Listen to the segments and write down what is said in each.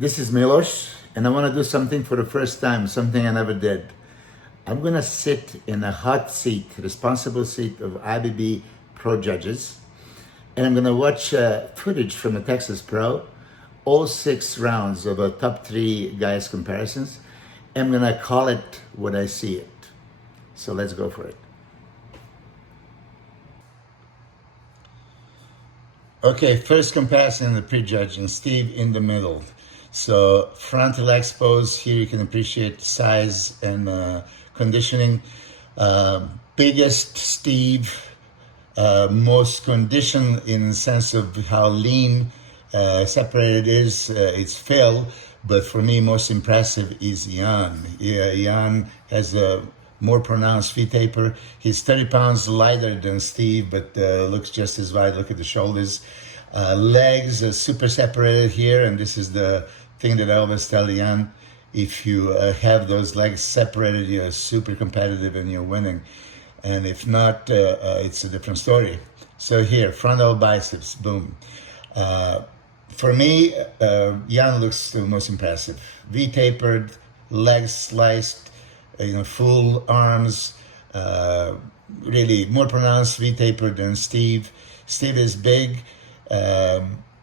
This is Milos, and I want to do something for the first time, something I never did. I'm going to sit in a hot seat, responsible seat of IBB Pro judges, and I'm going to watch footage from the Texas Pro, all 6 rounds of a top 3 guys comparisons, and I'm going to call it what I see it. So let's go for it. Okay, first comparison, the prejudging, Steve in the middle. So frontal leg pose, here you can appreciate size and conditioning. Biggest Steve, most conditioned in the sense of how lean, separated is, it's Phil, but for me most impressive is Jan. Jan has a more pronounced V-taper. He's 30 pounds lighter than Steve, but looks just as wide. Look at the shoulders. Legs are super separated here, and this is the thing that I always tell Jan. If you have those legs separated, you're super competitive and you're winning. And if not, it's a different story. So here, frontal biceps, boom. For me, Jan looks the most impressive. V-tapered, legs sliced, full arms, really more pronounced V-taper than Steve. Steve is big,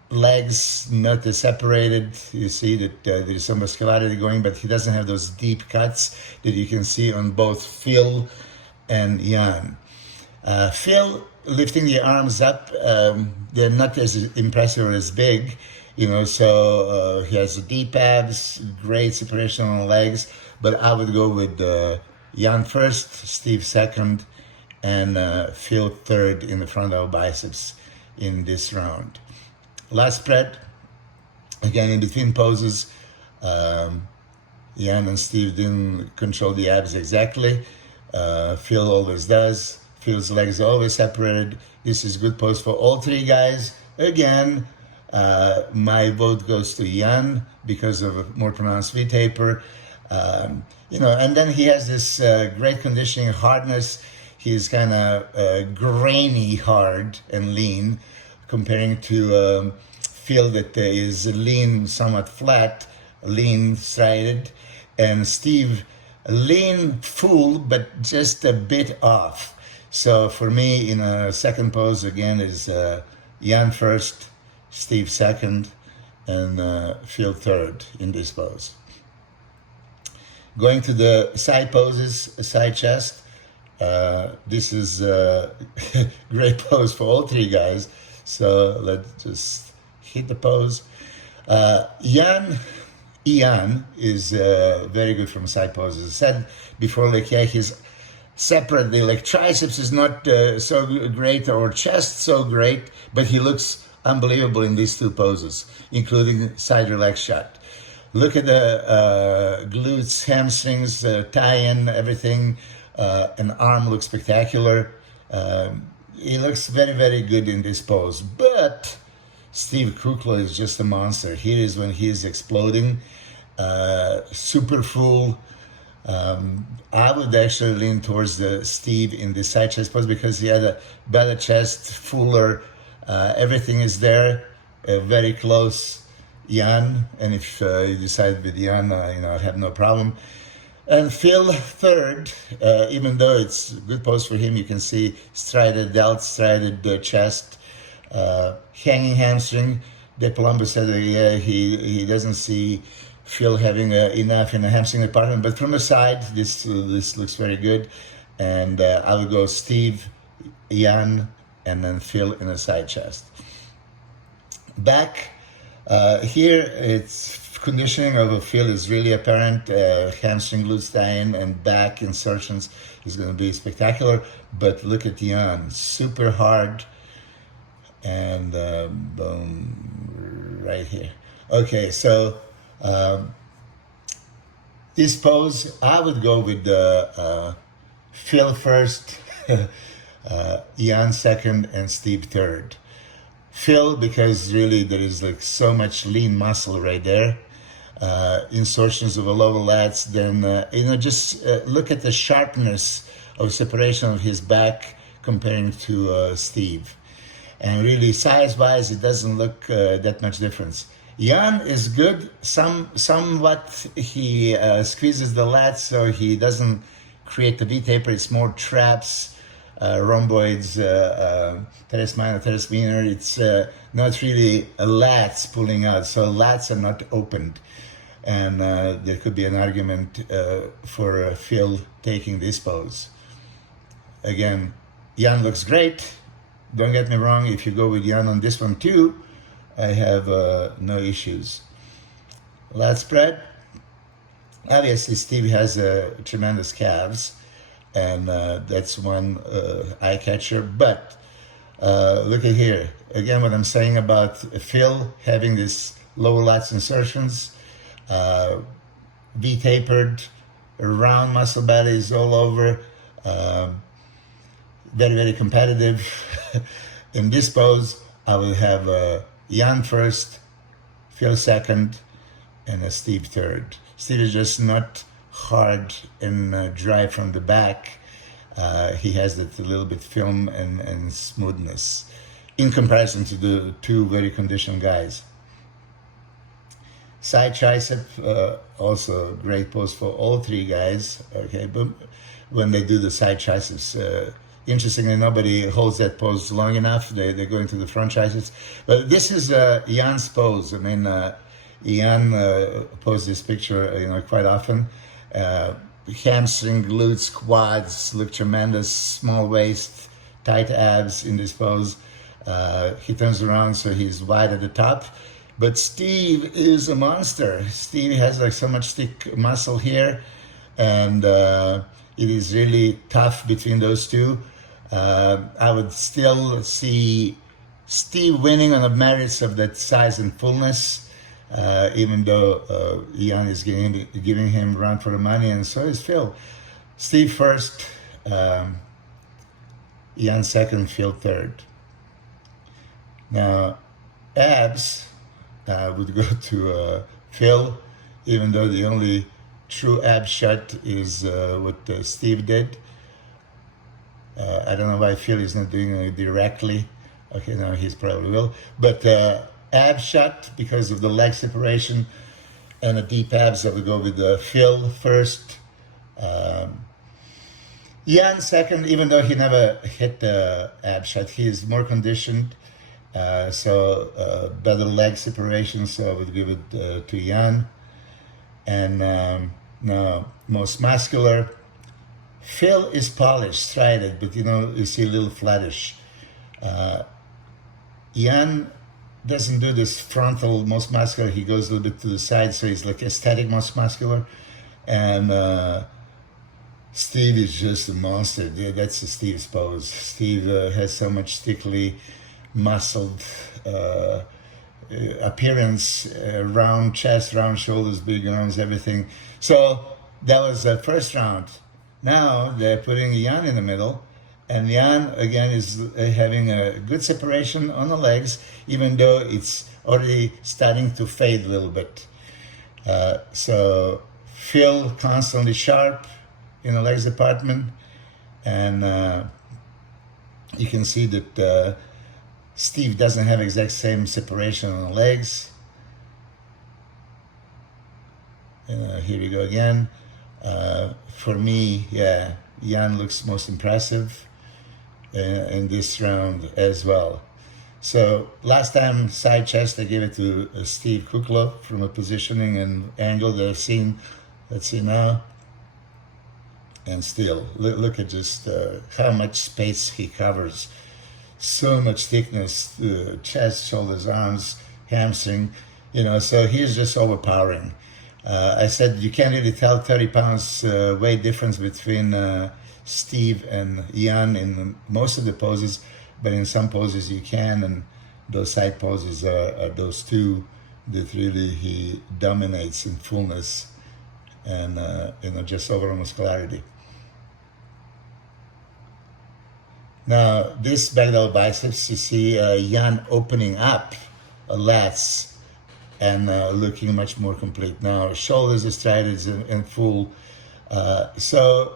legs not as separated. You see that there is some muscularity going, but he doesn't have those deep cuts that you can see on both Phil and Jan. Phil lifting the arms up, they're not as impressive or as big, so he has deep abs, great separation on the legs, but I would go with Jan first, Steve second, and Phil third in the frontal biceps in this round. Last spread, again in between poses, Jan and Steve didn't control the abs exactly. Phil always does. Phil's legs are always separated. This is good pose for all 3 guys. Again, my vote goes to Jan because of a more pronounced V-taper. And then he has this great conditioning, hardness. He's kind of grainy hard and lean, comparing to Phil that is lean, somewhat flat, lean striated, and Steve lean full but just a bit off. So for me, in a second pose again is Jan first, Steve second, and Phil third in this pose. Going to the side poses, side chest. This is a great pose for all 3 guys. So let's just hit the pose. Ian is very good from side poses. I said before, he's separately, triceps is not so great or chest so great, but he looks unbelievable in these 2 poses, including side relax shot. Look at the glutes, hamstrings, tie-in, everything. An arm looks spectacular. He looks very, very good in this pose. But Steve Kukla is just a monster. Here is when he is exploding. Super full. I would actually lean towards the Steve in the side chest pose because he had a better chest, fuller. Everything is there. Very close. Jan, and if you decide with Jan, I have no problem. And Phil third, even though it's a good pose for him, you can see strided delt, strided chest, hanging hamstring. De Palumbo said he doesn't see Phil having enough in the hamstring department, but from the side, this looks very good. And I would go Steve, Jan, and then Phil in the side chest. Back. Here, it's conditioning of a Phil is really apparent. Hamstring, glutes, tie-in, and back insertions is going to be spectacular. But look at Jan, super hard, and boom, right here. Okay, so this pose, I would go with Phil first, Jan second, and Steve third. Phil, because really there is so much lean muscle right there, insertions of the lower lats, then just look at the sharpness of separation of his back comparing to Steve. And really size-wise, it doesn't look that much difference. Jan is good. Somewhat he squeezes the lats so he doesn't create the V-taper. It's more traps, rhomboids, teres minor, teres minor. It's not really lats pulling out, so lats are not opened. And there could be an argument for Phil taking this pose. Again, Jan looks great. Don't get me wrong, if you go with Jan on this one too, I have no issues. Lat spread. Obviously, Steve has tremendous calves, and that's one eye catcher. But look at here. Again, what I'm saying about Phil having this lower lats insertions, V-tapered, round muscle bellies all over, very, very competitive. In this pose, I will have Jan first, Phil second, and Steve third. Steve is just not hard and dry from the back. He has that a little bit film and smoothness in comparison to the two very conditioned guys. Side tricep, also great pose for all three guys. Okay, but when they do the side triceps, interestingly, nobody holds that pose long enough. They go into the front triceps. But this is Jan's pose. I mean, Jan posts this picture, quite often. Hamstring, glutes, quads look tremendous. Small waist, tight abs in this pose. He turns around, so he's wide at the top. But Steve is a monster. Steve has like so much thick muscle here, and it is really tough between those two. I would still see Steve winning on the merits of that size and fullness, even though Jan is giving him run for the money, and so is Phil. Steve first, Jan second, Phil third. Now, abs would go to Phil, even though the only true ab shot is what Steve did. I don't know why Phil is not doing it directly. Okay, now he's probably will. But ab shot, because of the leg separation and the deep abs, I would go with Phil first. Jan second, even though he never hit the ab shot. He is more conditioned, so better leg separation, so I would give it to Jan. And now, most muscular, Phil is polished, striated, but you see a little flattish. Jan doesn't do this frontal most muscular. He goes a little bit to the side, so he's like aesthetic most muscular. And Steve is just a monster. Yeah, that's the Steve's pose. Steve has so much thickly muscled appearance, round chest, round shoulders, big arms, everything. So that was the first round. Now they're putting Jan in the middle, and Jan again is having a good separation on the legs, even though it's already starting to fade a little bit. So Phil constantly sharp in the legs department, and you can see that Steve doesn't have exact same separation on the legs. Here we go again. For me, yeah, Jan looks most impressive in this round as well. So last time side chest, I gave it to Steve Kukla from a positioning and angle that I've seen. Let's see now. And still, look at just how much space he covers. So much thickness, chest, shoulders, arms, hamstring, so he's just overpowering. I said you can't really tell 30 pounds weight difference between Steve and Jan in most of the poses, but in some poses you can, and those side poses are those two that really he dominates in fullness and just overall muscularity. Now, this back double biceps, you see Jan opening up lats and looking much more complete. Now, shoulders are striated and full. So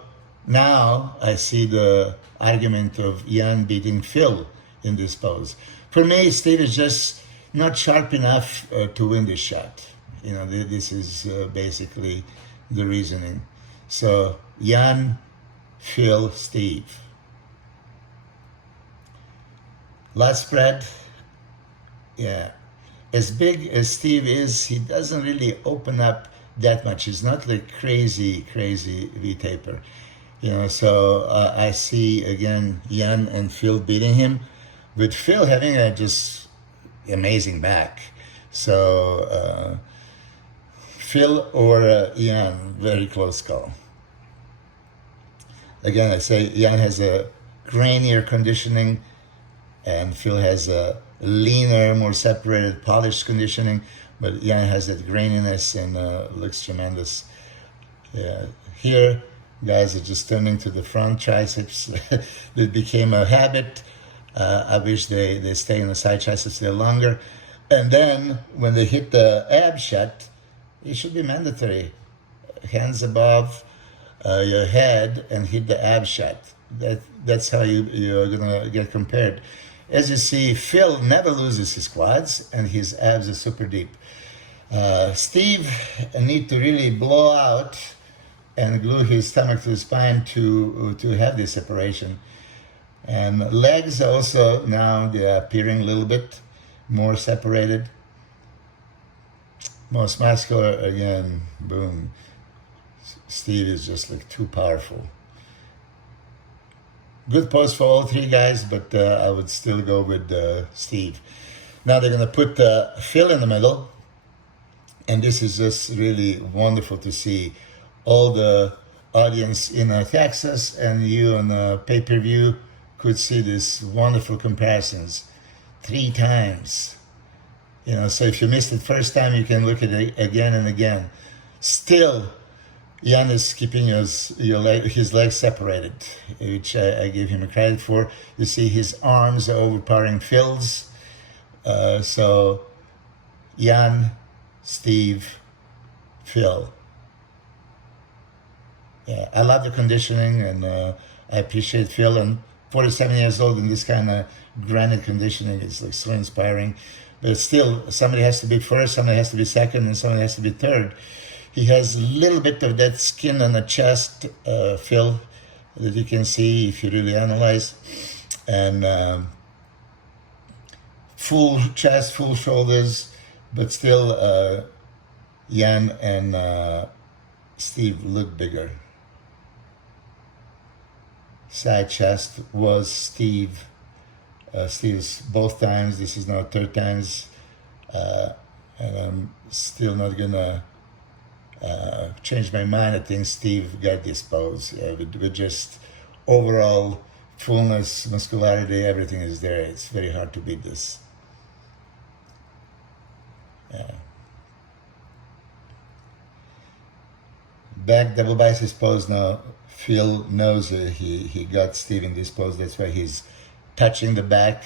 now I see the argument of Jan beating Phil in this pose. For me, Steve is just not sharp enough to win this shot. You know, this is basically the reasoning. So Jan, Phil, Steve. Lat spread, yeah. As big as Steve is, he doesn't really open up that much. He's not like crazy V-taper. You know, so I see, again, Jan and Phil beating him, with Phil having a just amazing back. So Phil or Jan, very close call. Again, I say Jan has a grainier conditioning, and Phil has a leaner, more separated, polished conditioning, but Jan has that graininess and looks tremendous. Yeah. Here, guys are just turning to the front triceps. It became a habit. I wish they stay in the side triceps there longer. And then when they hit the ab shot, it should be mandatory. Hands above your head and hit the ab shot. That's how you're gonna get compared. As you see, Phil never loses his quads, and his abs are super deep. Steve need to really blow out and glue his stomach to the spine to have this separation. And legs also, now they're appearing a little bit more separated. Most muscular, again, boom. Steve is just like too powerful. Good pose for all three guys, but I would still go with Steve. Now they're going to put Phil in the middle, and this is just really wonderful to see. All the audience in Texas and you on pay-per-view could see this wonderful comparisons 3 times. You know, so if you missed it first time, you can look at it again and again. Still, Jan is keeping his legs separated, which I give him a credit for. You see his arms are overpowering Phil's. So Jan, Steve, Phil. Yeah, I love the conditioning, and I appreciate Phil. And 47 years old in this kind of granite conditioning is like so inspiring. But still, somebody has to be first, somebody has to be second, and somebody has to be third. He has a little bit of that skin on the chest, Phil, that you can see if you really analyze. And full chest, full shoulders, but still Jan and Steve look bigger. Side chest was Steve. Steve's both times. This is now 3rd times. And I'm still not going to changed my mind. I think Steve got this pose with just overall fullness, muscularity, everything is there. It's very hard to beat this. Yeah. Back double biceps pose now. Phil knows he got Steve in this pose. That's why he's touching the back,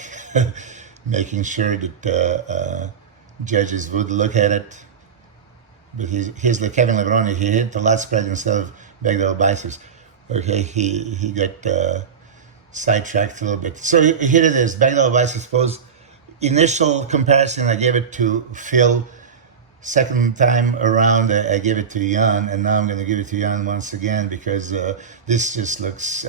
making sure that judges would look at it. But he's like Kevin Levrone. He hit the lat spread instead of back double biceps. Okay, he got sidetracked a little bit. So here it is, back double biceps pose. Initial comparison, I gave it to Phil. Second time around, I gave it to Jan, and now I'm going to give it to Jan once again because this just looks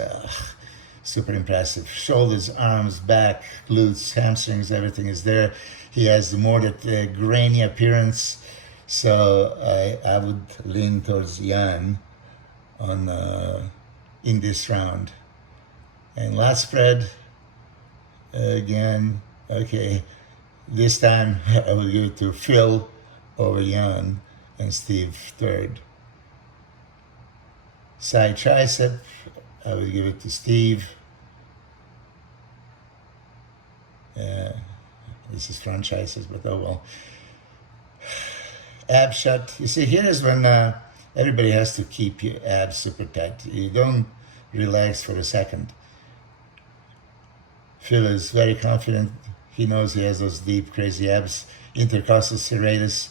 super impressive. Shoulders, arms, back, glutes, hamstrings, everything is there. He has more that grainy appearance. So I would lean towards Jan on in this round. And lat spread, again, okay, this time I will give it to Phil over Jan and Steve third. Side tricep, I will give it to Steve. This is front triceps, but oh well. Ab shot. You see, here is when everybody has to keep your abs super tight. You don't relax for a second. Phil is very confident. He knows he has those deep, crazy abs, intercostal serratus.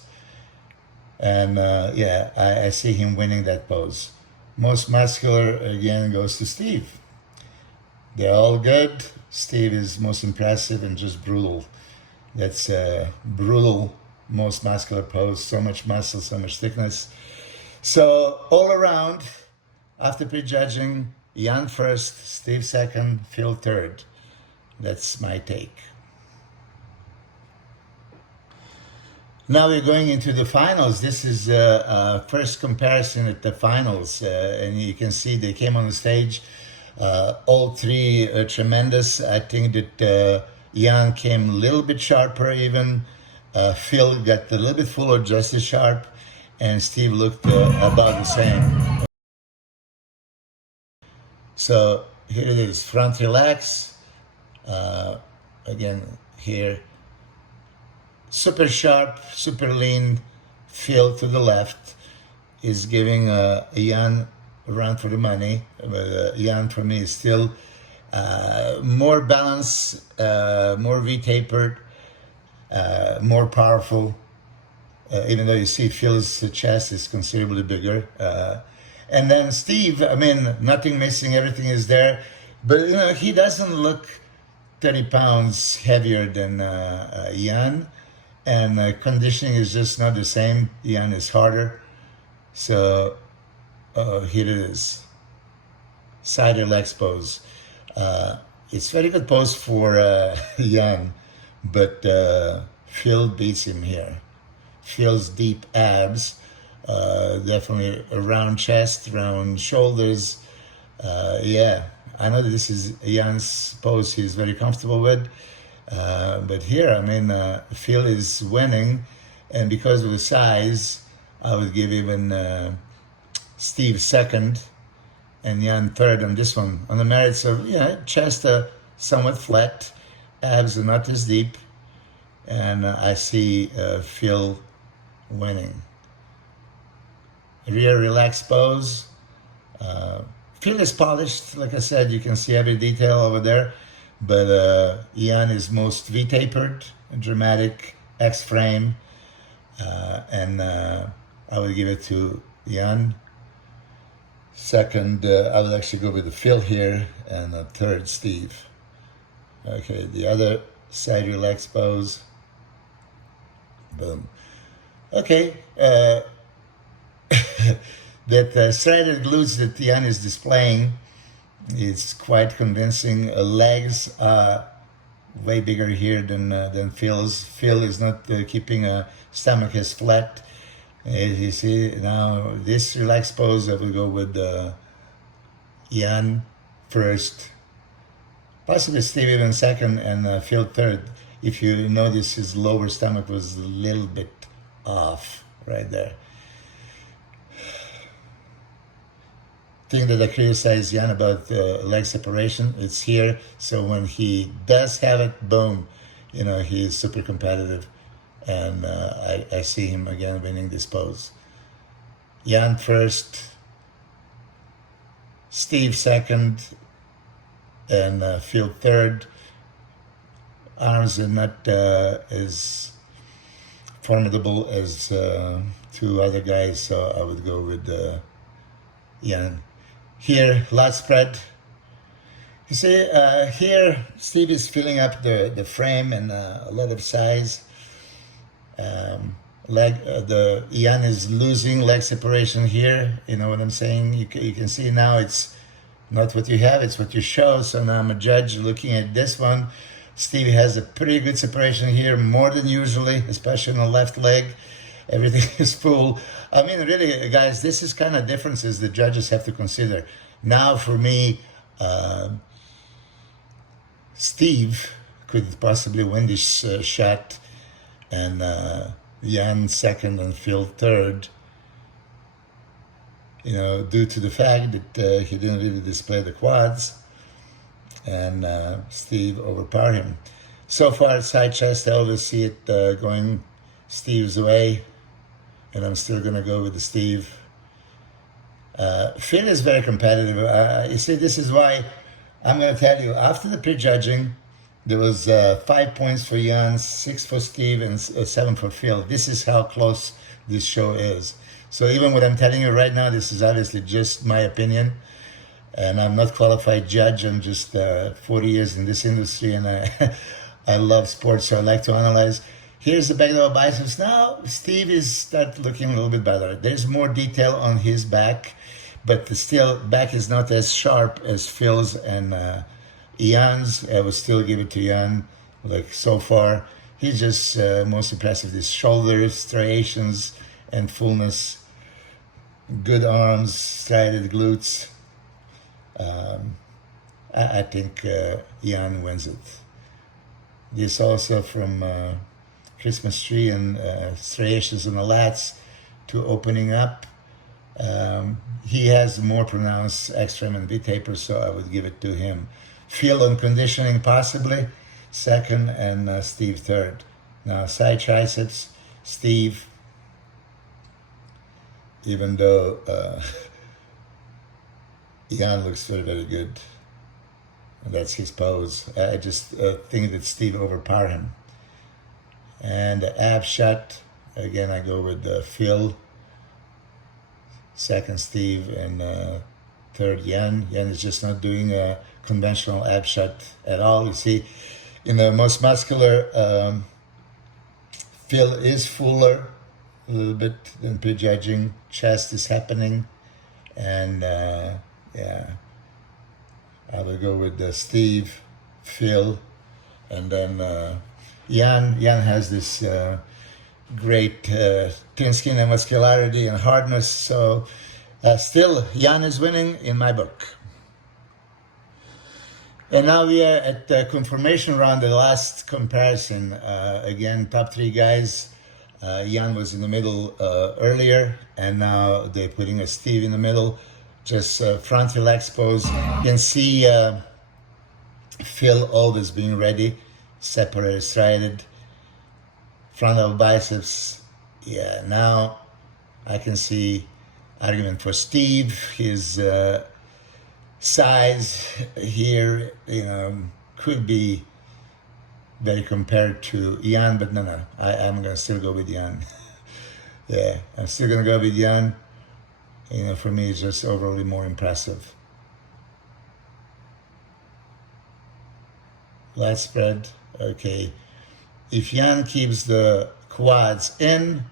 And yeah, I see him winning that pose. Most muscular, again, goes to Steve. They're all good. Steve is most impressive and just brutal. That's a brutal, most muscular pose. So much muscle, so much thickness. So all around, after prejudging, Jan first, Steve second, Phil third. That's my take. Now we're going into the finals. This is first comparison at the finals, and you can see they came on the stage. All three tremendous. I think that Jan came a little bit sharper even. Phil got a little bit fuller, just as sharp, and Steve looked about the same. So here it is, front relax. Again, here. Super sharp, super lean. Phil to the left is giving Jan a run for the money. Jan for me is still more balanced, more V-tapered, more powerful. Even though you see Phil's chest is considerably bigger. And then Steve, I mean, nothing missing, everything is there. But, you know, he doesn't look 30 pounds heavier than Jan. And conditioning is just not the same. Jan is harder. So here it is. Side relax pose. It's very good pose for Jan, but Phil beats him here. Phil's deep abs, definitely a round chest, round shoulders. Yeah, I know this is Jan's pose he's very comfortable with. But here, I mean, Phil is winning, and because of the size, I would give even Steve second and Jan third on this one. On the merits of, yeah, chest somewhat flat, abs are not as deep, and I see Phil winning. Rear relaxed pose. Phil is polished, like I said, you can see every detail over there. But Jan is most V-tapered, dramatic, X-frame, and I would give it to Jan. Second, I would actually go with the Phil here, and third, Steve. Okay, the other side relaxed pose. Boom. Okay, that serrated glutes that Jan is displaying, it's quite convincing. Legs are way bigger here than Phil's. Phil is not keeping a stomach as flat. As you see now, this relaxed pose, I will go with Jan first, possibly Steve even second, and Phil third. If you notice, his lower stomach was a little bit off right there. Thing that I criticize Jan about leg separation, it's here. So when he does have it, boom, you know, he is super competitive. And I see him again winning this pose. Jan first, Steve second, and Phil third. Arms are not as formidable as two other guys, so I would go with Jan. Here, lat spread. You see, here Steve is filling up the frame and a lot of size. Jan is losing leg separation here. You know what I'm saying? You can see now it's not what you have, it's what you show. So now I'm a judge looking at this one. Steve has a pretty good separation here, more than usually, especially on the left leg. Everything is full. I mean, really, guys, this is kind of differences the judges have to consider. Now, for me, Steve could possibly win this shot, and Jan second and Phil third. You know, due to the fact that he didn't really display the quads, and Steve overpowered him. So far, side chest, I always see it going Steve's way, and I'm still going to go with the Steve. Phil is very competitive. You see, this is why I'm going to tell you, after the prejudging, there was 5 points for Jan, 6 for Steve, and 7 for Phil. This is how close this show is. So even what I'm telling you right now, this is obviously just my opinion, and I'm not qualified judge. I'm just 40 years in this industry, and I love sports, so I like to analyze. Here's the back of the biceps. Now, Steve is start looking a little bit better. There's more detail on his back, but still, back is not as sharp as Phil's and Ian's. I would still give it to Ian, like so far. He's just most impressive. His shoulders, striations, and fullness. Good arms, striated glutes. I think Ian wins it. This also from Christmas tree and striations in the lats to opening up. He has more pronounced extreme and V-taper, so I would give it to him. Phil on conditioning possibly second, and Steve third. Now side triceps, Steve, even though Ian looks very, very good. And that's his pose. I just think that Steve overpowered him. And the ab shot, again, I go with Phil. Second, Steve, and third, Jan. Jan is just not doing a conventional ab shot at all. You see, in the most muscular, Phil is fuller a little bit than Prejudging. Chest is happening. And yeah, I will go with Steve, Phil, and then Jan. Jan has this great thin skin and muscularity and hardness. So still, Jan is winning in my book. And now we are at the confirmation round, the last comparison. Again, top three guys. Jan was in the middle earlier, and now they're putting a Steve in the middle. Just front relax pose. You can see Phil always being ready, separated, striated, front of biceps. Yeah, now I can see argument for Steve. His size here, could be very compared to Ian, but no, I'm gonna still go with Ian. Yeah, I'm still gonna go with Ian. For me, it's just overly more impressive. Lat spread, okay. If Jan keeps the quads in,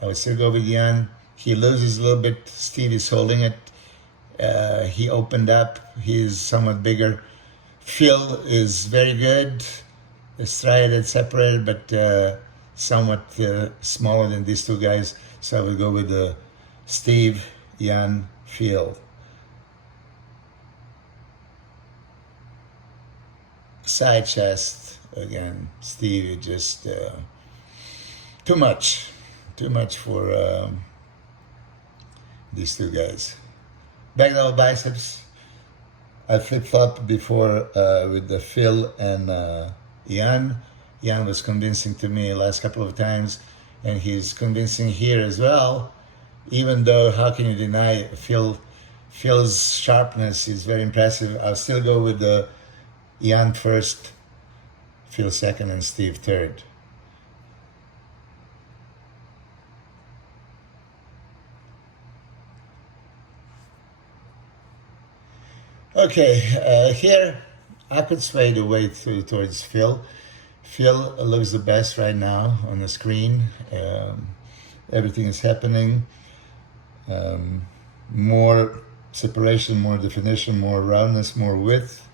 I would still go with Jan. He loses a little bit. Steve is holding it. He opened up. He's somewhat bigger. Phil is very good. Striated, separated, but somewhat smaller than these two guys. So I would go with Steve, Jan, Phil. Side chest, again, Steve, just too much for these two guys. Back double biceps, I flip-flopped before with the Phil and Jan. Jan was convincing to me the last couple of times, and he's convincing here as well. Even though, how can you deny Phil's sharpness is very impressive. I'll still go with Jan first, Phil second, and Steve third. Okay, here I could sway the way towards Phil. Phil looks the best right now on the screen. Everything is happening. More separation, more definition, more roundness, more width.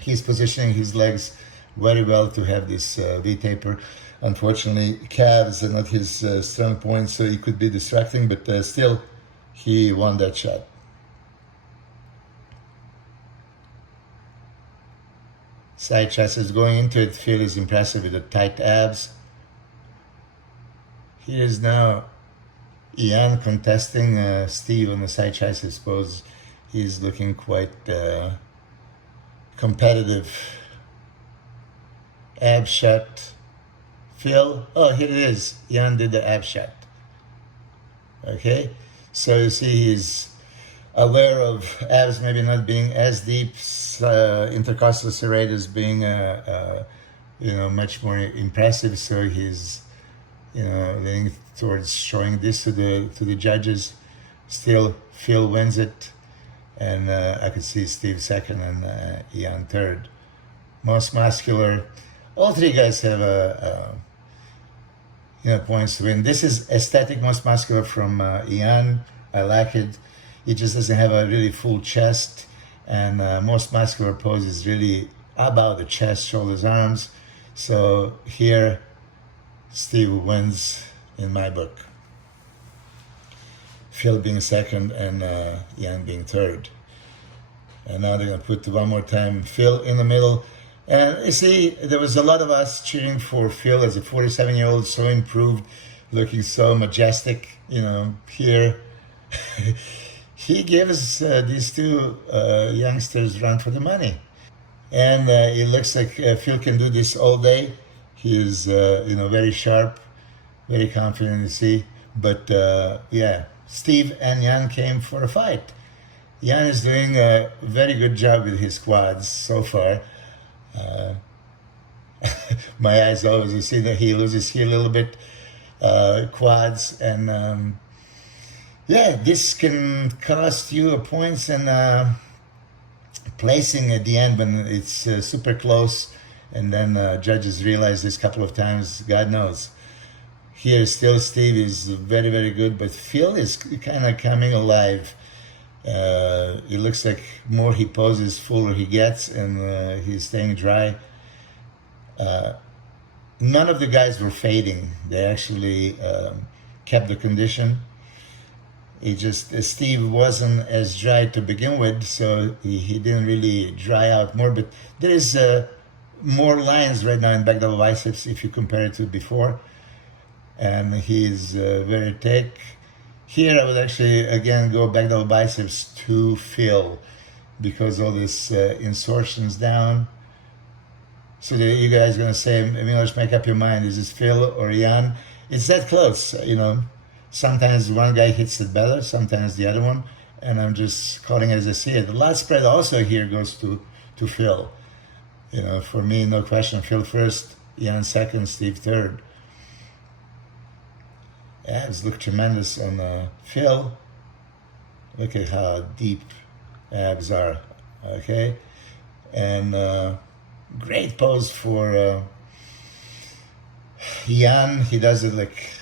He's positioning his legs very well to have this V-taper. Unfortunately, calves are not his strong point, so he could be distracting, but still, he won that shot. Side chest is going into it. Phil is impressive with the tight abs. Here is now Ian contesting Steve on the side chest pose. He's looking quite competitive. Ab shot. Phil, oh, here it is. Ian did the ab shot. Okay, so you see he's aware of abs maybe not being as deep, intercostal serratus being much more impressive. So he's leaning towards showing this to the judges. Still, Phil wins it, and I could see Steve second and Ian third. most muscular. All three guys have points to win. This is aesthetic most muscular from Ian. I like it. He just doesn't have a really full chest, and most muscular pose is really about the chest, shoulders, arms. So here, Steve wins in my book. Phil being second and Ian being third. And now they're going to put one more time Phil in the middle. And you see, there was a lot of us cheering for Phil as a 47-year-old, so improved, looking so majestic, here. He gives these two youngsters run for the money. And it looks like Phil can do this all day. He is, very sharp, very confident, you see. But, Steve and Jan came for a fight. Jan is doing a very good job with his quads so far. My eyes always, you see that he loses here a little bit, quads, and this can cost you points and placing at the end when it's super close, and then judges realize this a couple of times, God knows. Here still Steve is very, very good, but Phil is kind of coming alive. It looks like more he poses, fuller he gets, and he's staying dry. None of the guys were fading. They actually kept the condition. Steve wasn't as dry to begin with, so he didn't really dry out more. But there is more lines right now in back double biceps if you compare it to before. And he's very thick. Here I would actually, again, go back double biceps to Phil because all this insertions down. So you guys are going to say, Milos, make up your mind. Is this Phil or Jan? It's that close, Sometimes one guy hits it better, sometimes the other one. And I'm just calling it as I see it. The last spread also here goes to Phil. For me, no question. Phil first, Jan second, Steve third. Abs look tremendous on Phil. Look at how deep abs are, okay? And great pose for Jan. He does it like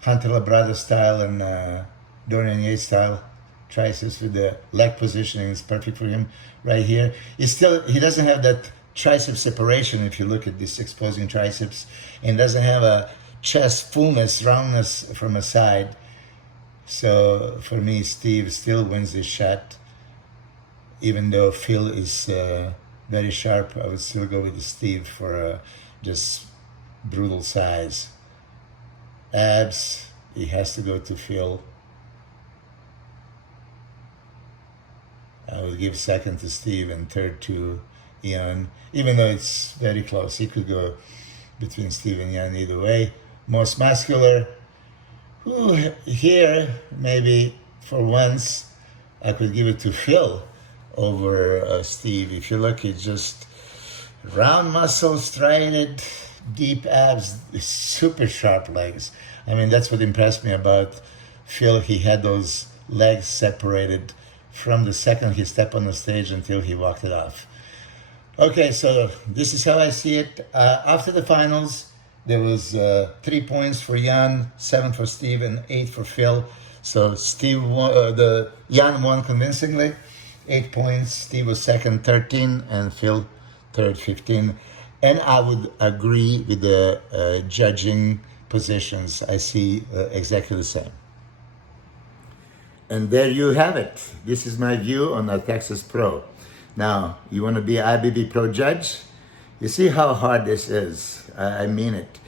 Hunter Labrada style and Dorian Yates style. Triceps with the leg positioning is perfect for him right here. He doesn't have that tricep separation if you look at this exposing triceps, and doesn't have a chest fullness, roundness from a side. So for me, Steve still wins this shot. Even though Phil is very sharp, I would still go with Steve for just brutal size. Abs, he has to go to Phil. I would give second to Steve and third to Ian, even though it's very close. He could go between Steve and Ian either way. Most muscular. Here, maybe for once, I could give it to Phil over Steve. If you look, it's just round muscles, striated, deep abs, super sharp legs. That's what impressed me about Phil. He had those legs separated from the second he stepped on the stage until he walked it off. Okay, so this is how I see it. After the finals, there was 3 points for Jan, 7 for Steve, and 8 for Phil. So Steve won, Jan won convincingly, 8 points. Steve was second, 13, and Phil third, 15. And I would agree with the judging positions. I see exactly the same. And there you have it. This is my view on the Texas Pro. Now, you want to be IBB Pro judge? You see how hard this is. I mean it.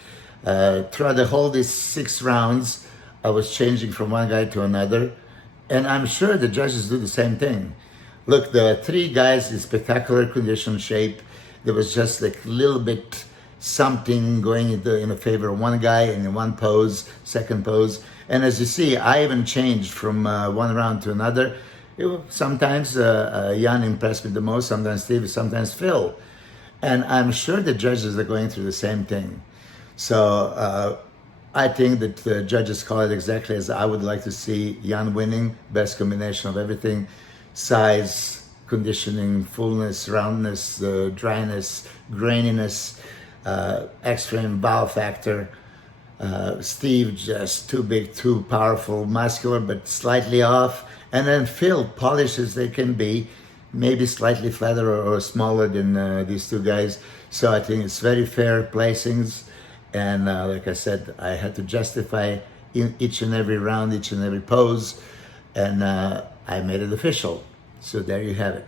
Throughout the whole these 6 rounds, I was changing from one guy to another. And I'm sure the judges do the same thing. Look, the 3 guys in spectacular condition shape. There was just like a little bit something going in favor of one guy in one pose, second pose. And as you see, I even changed from one round to another. Sometimes Jan impressed me the most, sometimes Steve, sometimes Phil. And I'm sure the judges are going through the same thing. So I think that the judges call it exactly as I would like to see Jan winning, best combination of everything, size, conditioning, fullness, roundness, dryness, graininess, extreme wow factor. Steve, just too big, too powerful, muscular, but slightly off. And then Phil, polished as they can be, maybe slightly flatter or smaller than these two guys. So I think it's very fair placings. And like I said, I had to justify in each and every round, each and every pose. And I made it official. So there you have it.